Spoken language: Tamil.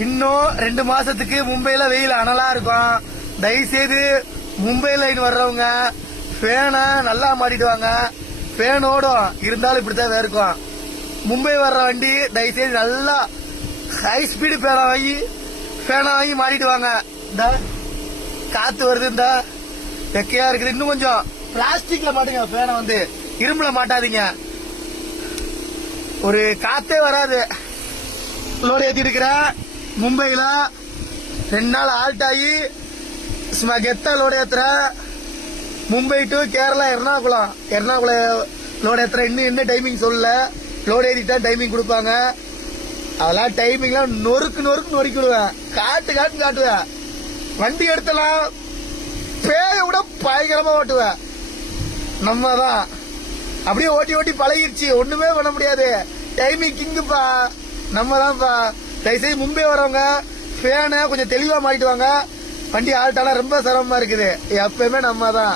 இன்னும் 2 மாசத்துக்கு மும்பைல வெயில் அனலா இருக்கும். தயவுசெய்து மும்பை லைன் வர்றவங்க ஃபேனை நல்லா மாட்டிடுவாங்க. ஃபேன் ஓடும், இருந்தாலும் இப்படித்தான் வேர்க்கும். மும்பை வர்ற வண்டி தயவுசெய்து நல்லா ஹை ஸ்பீடு ஃபேனை வாங்கி மாட்டிடுவாங்க. இந்த காத்து வருது, இந்த வெக்கையா இருக்குது. இன்னும் கொஞ்சம் பிளாஸ்டிக்ல மாட்டுங்க ஃபேனை, இரும்புல மாட்டாதீங்க. ஒரு காத்தே வராது. லோடு ஏத்தி இருக்கிற மும்பைல 2 நாள் ஆல்ட் ஆகி சும்மா கெத்தா லோடு ஏத்துற. மும்பை டு கேரளா எர்ணாகுளம் லோடு ஏத்துற. இன்னும் என்ன டைமிங் சொல்லல. லோடு ஏத்திட்டா டைமிங் கொடுப்பாங்க. அதெல்லாம் டைமிங்லாம் நொறுக்கிடுவேன். காட்டுவேன். வண்டி எடுத்தலாம் பேய விட பயங்கரமா ஓட்டுவேன். நம்ம தான் அப்படியே ஓட்டி பழகிருச்சு. ஒண்ணுமே பண்ண முடியாது. டைமிங் கிங்குப்பா, நம்ம தான்ப்பா. தயவுசெய்து மும்பை வரவங்க ஃபேனை கொஞ்சம் தெளிவா மாட்டிட்டு வாங்க. வண்டி ஆல்ட்டாலாம் ரொம்ப சிரமமா இருக்குது. எப்பயுமே நம்ம தான்.